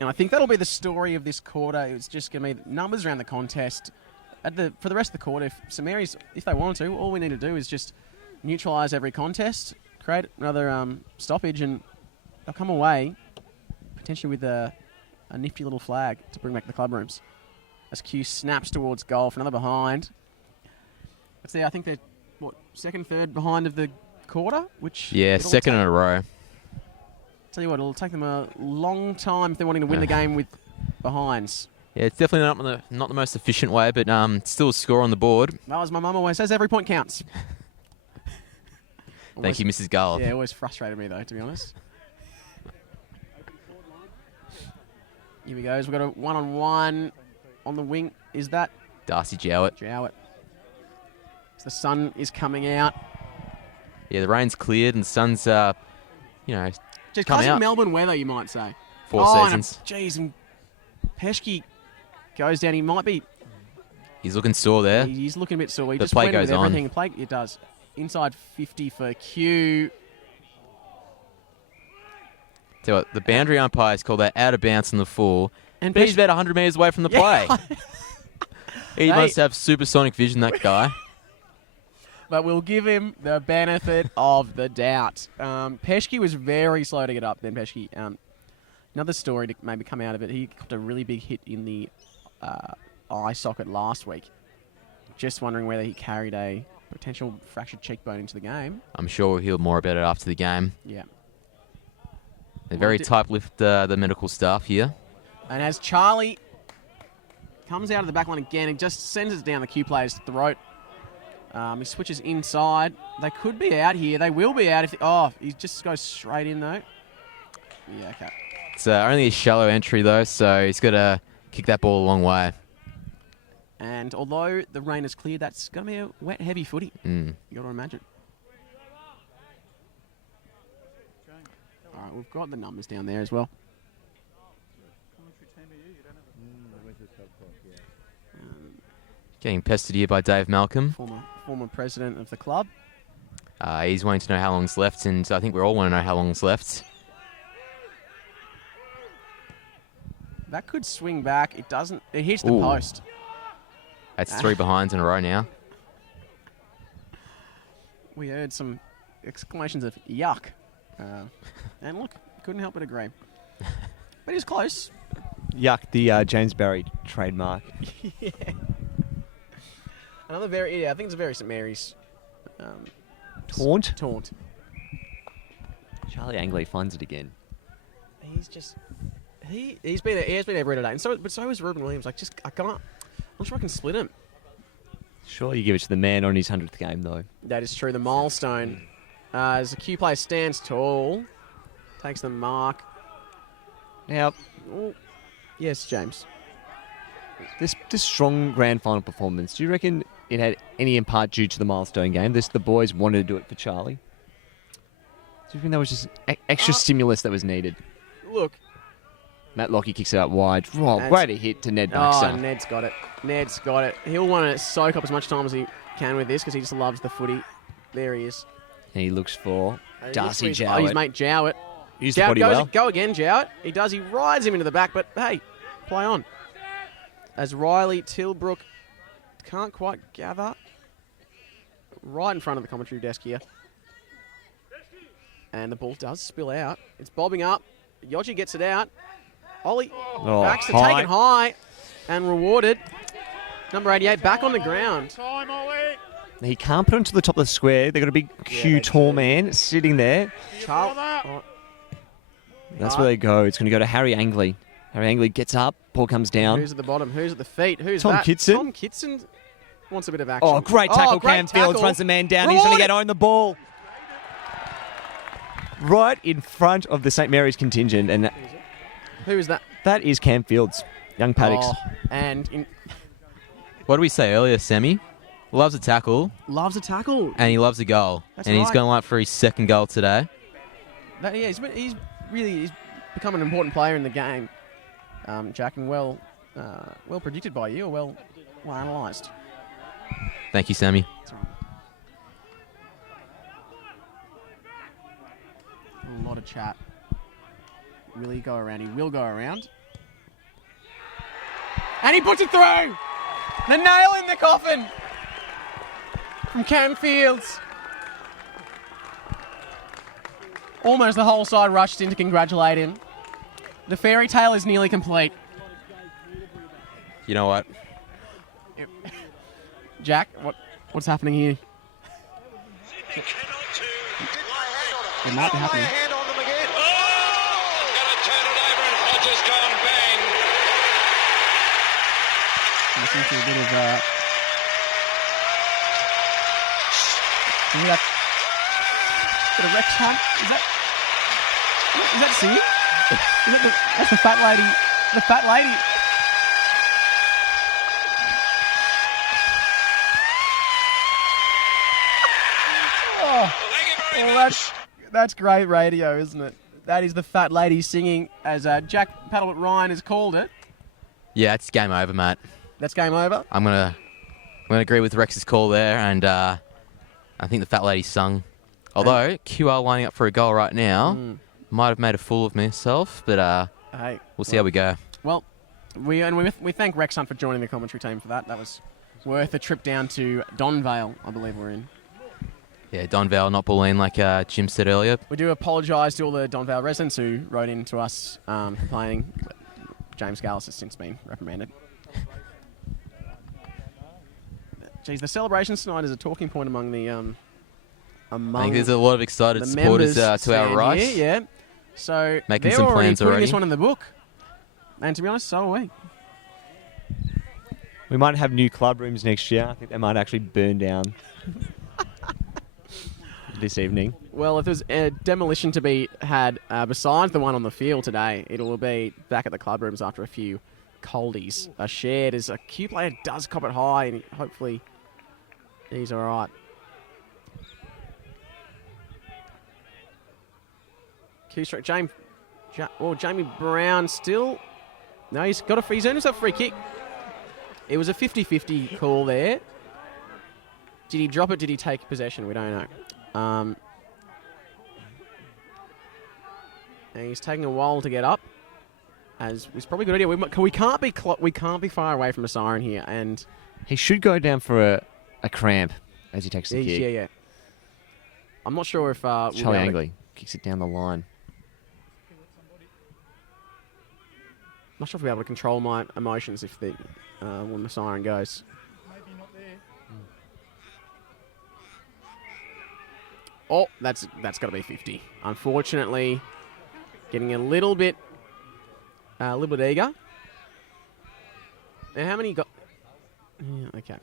And I think that'll be the story of this quarter. It's just going to be numbers around the contest. For the rest of the quarter, if St Mary's, if they want to, all we need to do is just neutralise every contest, create another stoppage, and they'll come away potentially with a nifty little flag to bring back the club rooms. As Q snaps towards goal for another behind. Let's see, I think they're, second, third behind of the quarter? Which yeah, it'll second take- in a row. Tell you what, it'll take them a long time if they're wanting to win the game with behinds. Yeah, it's definitely not the most efficient way, but still a score on the board. Well, as my mum always says, every point counts. Thank you, Mrs. Gull. Yeah, it always frustrated me, though, to be honest. Here we go. We've got a one-on-one on the wing. Is that Darcy Jowett. Jowett? So the sun is coming out. Yeah, the rain's cleared and the sun's, Just Coming classic out. Melbourne weather, you might say. four seasons. Jeez, and Peschke goes down. He might be. He's looking sore there. He's looking a bit sore. He The just play went with goes on. everything. Play, it does. Inside 50 for Q. Tell you what, the boundary umpires called that out of bounds on the full. And But he's about 100 metres away from the play. He Hey. must have supersonic vision, that guy. But we'll give him the benefit of the doubt. Peschke was very slow to get up then, Peschke. Another story to maybe come out of it, he got a really big hit in the eye socket last week. Just wondering whether he carried a potential fractured cheekbone into the game. I'm sure we'll hear more about it after the game. Yeah. They're very did- tight-lipped, the medical staff here. And as Charlie comes out of the back line again, he just sends it down the Q player's throat. He switches inside. They could be out here. They will be out if... he just goes straight in, though. Yeah, okay. It's only a shallow entry, though, so he's got to kick that ball a long way. And although the rain is cleared, that's going to be a wet, heavy footy. Mm. You got to imagine. All right, we've got the numbers down there as well. Getting pestered here by Dave Malcolm. Former president of the club. He's wanting to know how long's left, and I think we all want to know how long's left. That could swing back. It doesn't. It hits the Ooh. post. That's 3 behinds in a row now. We heard some exclamations of yuck. And look, couldn't help but agree. But he's close. Yuck, the James Barry trademark. Yeah. Another very, I think it's a very St Mary's Taunt. taunt. Charlie Angley finds it again. He's just He's been every today, and so is Ruben Williams. I'm not sure I can split him. Sure, you give it to the man on his 100th game, though. That is true. The milestone. As the Q player stands tall, takes the mark. Now, Oh, yes, James. this strong grand final performance, do you reckon it had any in part due to the milestone game? The boys wanted to do it for Charlie? Do you think that was just extra stimulus that was needed? Look. Matt Lockie kicks it out wide. Oh, That's- great a hit to Ned Baxter. Oh, Ned's got it. Ned's got it. He'll want to soak up as much time as he can with this because he just loves the footy. There he is. And he looks for Darcy His Jowett. mate Jowett. Used the Jowett body goes, well. go again, Jowett. He does. He rides him into the back, but hey, play on. As Riley Tilbrook can't quite gather. Right in front of the commentary desk here. And the ball does spill out. It's bobbing up. Yogi gets it out. Ollie Baxter high. taken high and rewarded. Number 88 back on the ground. He can't put it onto the top of the square. They've got a big, they tall do. man sitting there. That's where they go. It's going to go to Harry Angley. Harry Angley gets up. Ball comes down. Who's at the bottom? Who's at the feet? Who's Tom that? Kitson. Tom Kitson wants a bit of action. Oh, great tackle. great Cam Fields tackle. runs the man down. He's going to Rewarded. get on the ball. Right in front of the St. Mary's contingent. And Who is that? that is Cam Fields. Young Paddocks. Oh, and What did we say earlier? Semi loves a tackle loves a tackle. and he loves a goal. That's and he's right. going like for his second goal today. He's become an important player in the game, Jack, and well predicted by you, or well analysed. Thank you, Sammy. A lot of chat. Will he go around? He will go around. And he puts it through! The nail in the coffin! From Cam Fields. Almost the whole side rushed in to congratulate him. The fairy tale is nearly complete. You know what? Jack, what's happening here? It might be happening. Listening to a bit of see that bit of Rex Hunt? Is that singing? That's the fat lady. The fat lady. Oh, that's great radio, isn't it? That is the fat lady singing, as Jack Paddle Ryan has called it. Yeah, it's game over, mate. That's game over. I'm gonna agree with Rex's call there, and I think the fat lady sung. Although QR lining up for a goal right now, might have made a fool of myself, but Hey, we'll see how we go. well, we thank Rex Hunt for joining the commentary team for that. That was worth a trip down to Donvale, I believe we're in. Yeah, Don Val, not Pauline, like Jim said earlier. We do apologise to all the Donvale residents who wrote in to us complaining. But James Gallis has since been reprimanded. Geez, the celebrations tonight is a talking point among the I think there's a lot of excited the supporters members to our stand right. here, yeah. So Making they're some already plans putting already. this one in the book. And to be honest, so are we. We might have new club rooms next year. I think they might actually burn down this evening. Well, if there's a demolition to be had besides the one on the field today, it'll be back at the club rooms after a few coldies are shared. As a Q player does cop it high, and hopefully he's all right. Q straight, Jamie Brown still. No, he's earned himself a free kick. It was a 50-50 call there. Did he drop it? Did he take possession? We don't know. And he's taking a while to get up. As it's probably a good idea. We can't be far away from a siren here. And He should go down for a cramp as he takes the kick. yeah. I'm not sure if we'll Charlie be able to- Angley kicks it down the line. I'm not sure if we'll be able to control my emotions if when the siren goes. Oh, that's got to be 50. Unfortunately, getting a little bit Libadiga. Now, how many got? Yeah, okay.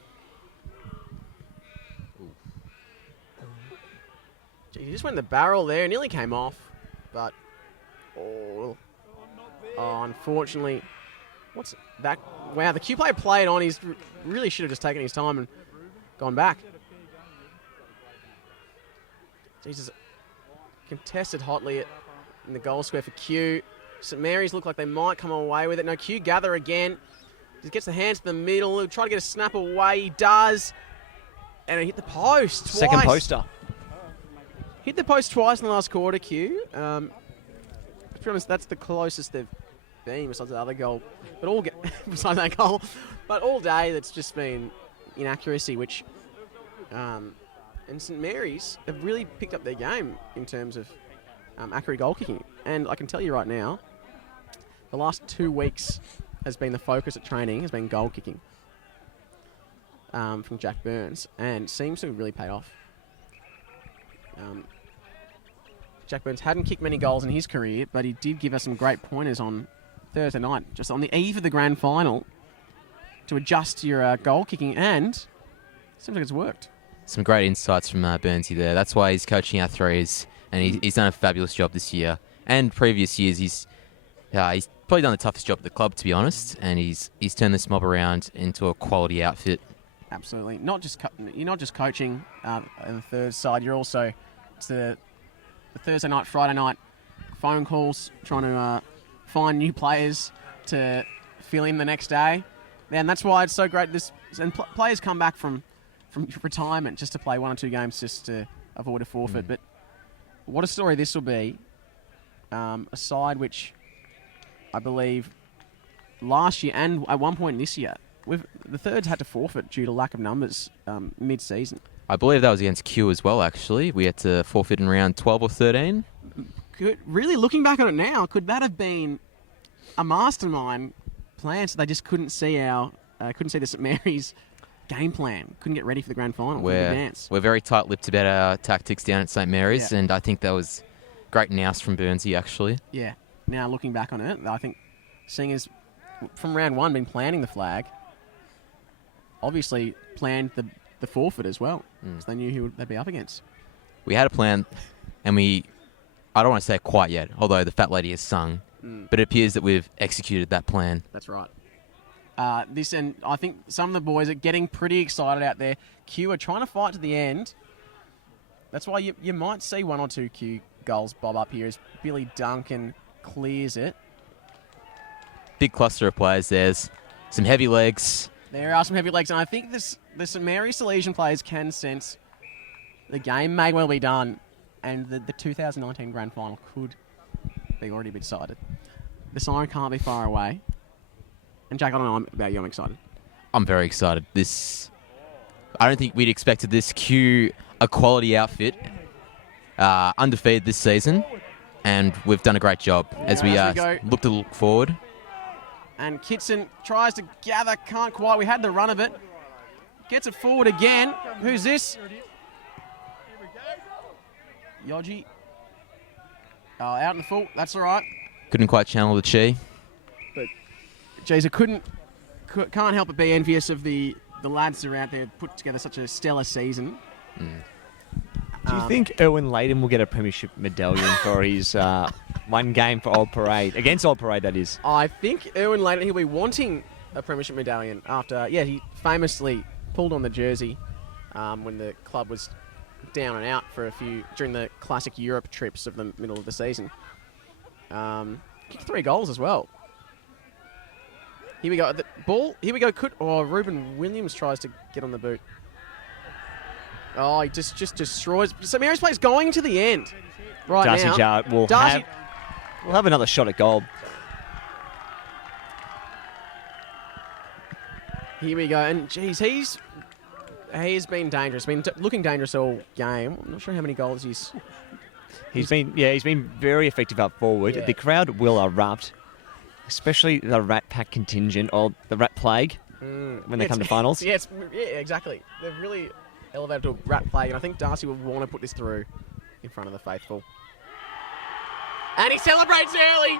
Gee, he just went in the barrel there. Nearly came off, but unfortunately, what's that? Wow, the Q player played on. He's really should have just taken his time and gone back. Jesus, contested hotly in the goal square for Q. St Mary's look like they might come away with it. No, Q gather again. He gets the hands to the middle. He'll try to get a snap away. He does. And it hit the post twice. Second poster. Hit the post twice in the last quarter, Q. To be honest, that's the closest they've been besides the other goal. But besides that goal. But all day, that's just been inaccuracy, which... and St Mary's have really picked up their game in terms of accurate goal kicking. And I can tell you right now, the last 2 weeks has been the focus at training, has been goal kicking from Jack Burns, and seems to have really paid off. Jack Burns hadn't kicked many goals in his career, but he did give us some great pointers on Thursday night, just on the eve of the grand final, to adjust your goal kicking, and it seems like it's worked. Some great insights from Burnsy there. That's why he's coaching our threes, and he's done a fabulous job this year. And previous years, he's probably done the toughest job at the club, to be honest, and he's turned this mob around into a quality outfit. Absolutely. You're not just coaching on the third side. You're also the Thursday night, Friday night phone calls, trying to find new players to fill in the next day. And that's why it's so great. Players come back from retirement just to play 1 or 2 games just to avoid a forfeit. But what a story this will be. A side which I believe last year and at one point this year, the thirds had to forfeit due to lack of numbers mid-season. I believe that was against Q as well, actually. We had to forfeit in round 12 or 13. Really, looking back on it now, could that have been a mastermind plan so they just couldn't see the St Mary's game plan, couldn't get ready for the grand final, We're very tight-lipped about our tactics down at St Mary's, and I think that was great nous from Burnsy, actually. Yeah. Now, looking back on it, I think seeing as from round 1 been planning the flag, obviously planned the forfeit as well, because they knew who they'd be up against. We had a plan, and I don't want to say it quite yet, although the fat lady has sung, but it appears that we've executed that plan. That's right. And I think some of the boys are getting pretty excited out there. Q are trying to fight to the end. That's why you might see 1 or 2 Q goals bob up here as Billy Duncan clears it. Big cluster of players. There's some heavy legs. There are some heavy legs, and I think the St Mary's Salesian players can sense the game may well be done, and the 2019 grand final could be already decided. The siren can't be far away. And Jack, I don't know about you, I'm excited. I'm very excited. I don't think we'd expected this. Q, a quality outfit, undefeated this season, and we've done a great job as we look forward. And Kitson tries to gather, can't quite. We had the run of it. Gets it forward again. Who's this? Yoji. Out in the full. That's all right. Couldn't quite channel the chi. But, geez, I can't help but be envious of the lads that are out there put together such a stellar season. Do you think Erwin Layden will get a premiership medallion for his one game for Old Parade? Against Old Parade, that is. I think Erwin Layden, he'll be wanting a premiership medallion after, he famously pulled on the jersey when the club was down and out for during the classic Europe trips of the middle of the season. Kicked 3 goals as well. Here we go. The ball. Here we go. Ruben Williams tries to get on the boot. Oh, he just destroys. St Mary's play's going to the end right Darcy now. Jarrett will have another shot at goal. Here we go. And, geez, he's been dangerous. Been looking dangerous all game. I'm not sure how many goals He's been very effective up forward. Yeah. The crowd will erupt, especially the Rat Pack contingent or the Rat Plague when they come to finals. Yeah, exactly. They've really elevated to a Rat Plague, and I think Darcy will want to put this through in front of the faithful. And he celebrates early.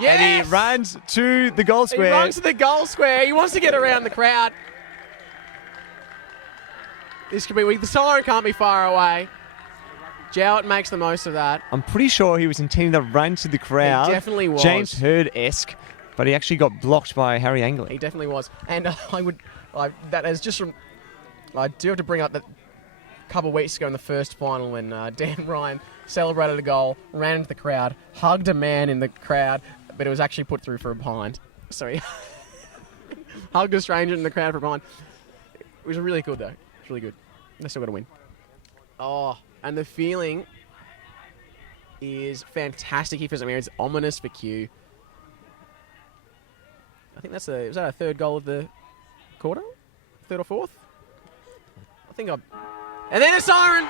Yes! And he runs to the goal He square. runs to the goal square. He wants to get around the crowd. This could be. The siren can't be far away. Jowett makes the most of that. I'm pretty sure he was intending to run to the crowd. definitely was. James Hird-esque, but he actually got blocked by Harry Angley. He definitely was. And that is just from. I do have to bring up that a couple of weeks ago in the first final when Dan Ryan celebrated a goal, ran into the crowd, hugged a man in the crowd, but it was actually put through for a behind. So he hugged a stranger in the crowd for a behind. It was really good though. It was really good. They still got to win. Oh, and the feeling is fantastic here for St. Mary's. It's ominous for Q. I think was that our third goal of the quarter? Third or fourth? And then a siren!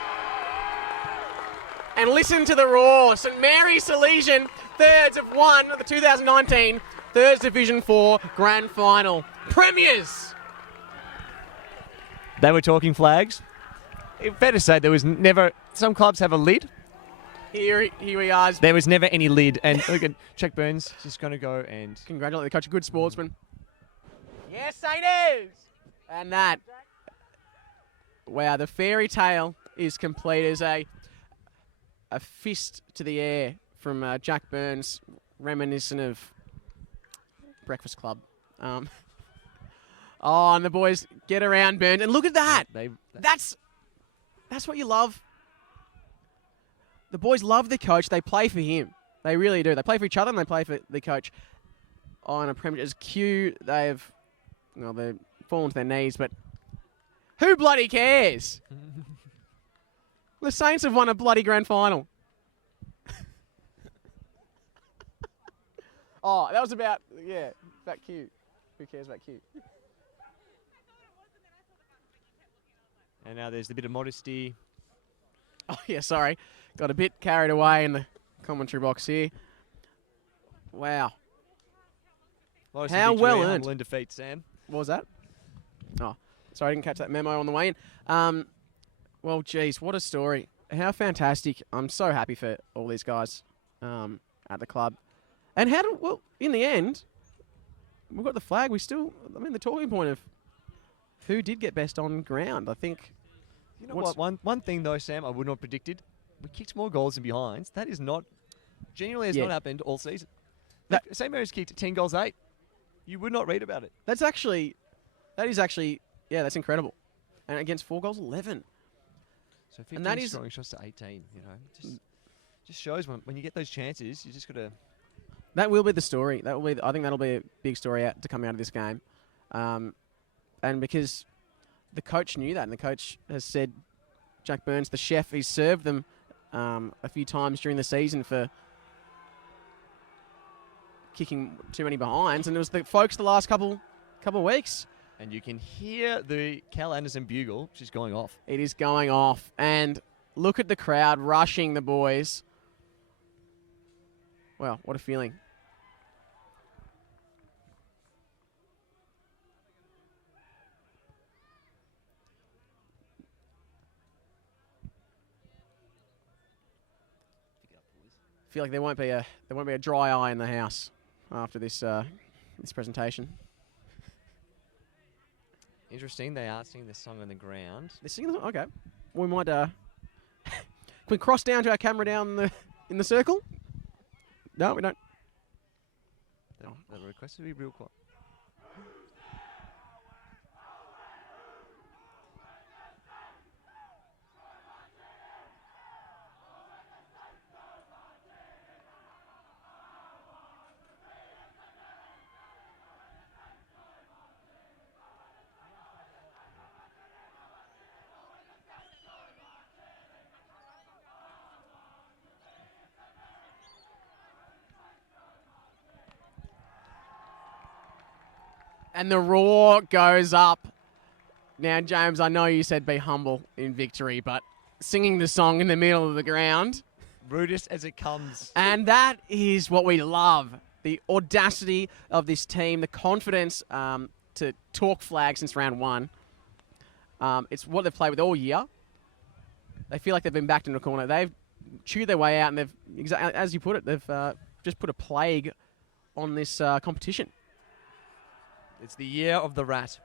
And listen to the roar. St. Mary's Salesian thirds have won the 2019 Thirds Division 4 Grand Final. Premiers! They were talking flags. It's fair to say there was never... Some clubs have a lid. Here we are. There was never any lid. And look at Chuck Burns just going to go and... Congratulate the coach, a good sportsman. Yes, it is! And that... Wow, the fairy tale is complete as a fist to the air from Jack Burns, reminiscent of Breakfast Club. And the boys get around Burns. And look at that! That's what you love. The boys love the coach. They play for him. They really do. They play for each other and they play for the coach. On a premiership. As Q, they've fallen to their knees, but who bloody cares? The Saints have won a bloody grand final. That was about Q. Who cares about Q? And now there's a bit of modesty. Oh, yeah, sorry. Got a bit carried away in the commentary box here. Wow. Modesty, How victory, well earned. humble in defeat, Sam. What was that? Oh, sorry, I didn't catch that memo on the way in. Well, geez, what a story. How fantastic. I'm so happy for all these guys at the club. And in the end, we've got the flag. The talking point of who did get best on ground, I think. You know what? One thing, though, Sam, I would not have predicted. We kicked more goals than behinds. That is not... Genuinely has not happened all season. St. Mary's kicked 10 goals, 8. You would not read about it. That's incredible. And against 4 goals, 11. So 15 And that is- scoring shots to 18, just shows when you get those chances, you just got to... That will be the story. I think that'll be a big story to come out of this game. And because the coach knew that, and the coach has said, Jack Burns, the chef, he's served them a few times during the season for kicking too many behinds, and it was the folks the last couple of weeks. And you can hear the Cal Anderson bugle, which is going off. It is going off, and look at the crowd rushing the boys. Wow, what a feeling. I feel like there won't be a dry eye in the house after this presentation. Interesting, they are singing this song on the ground. They're singing. Okay, we might. Can we cross down to our camera down in the circle? No, we don't. The request to be real quiet. And the roar goes up. Now, James, I know you said be humble in victory, but singing the song in the middle of the ground. Rudest as it comes. And that is what we love. The audacity of this team, the confidence to talk flag since round 1. It's what they've played with all year. They feel like they've been backed into a corner. They've chewed their way out, and they've, as you put it, they've just put a plague on this competition. It's the year of the rat.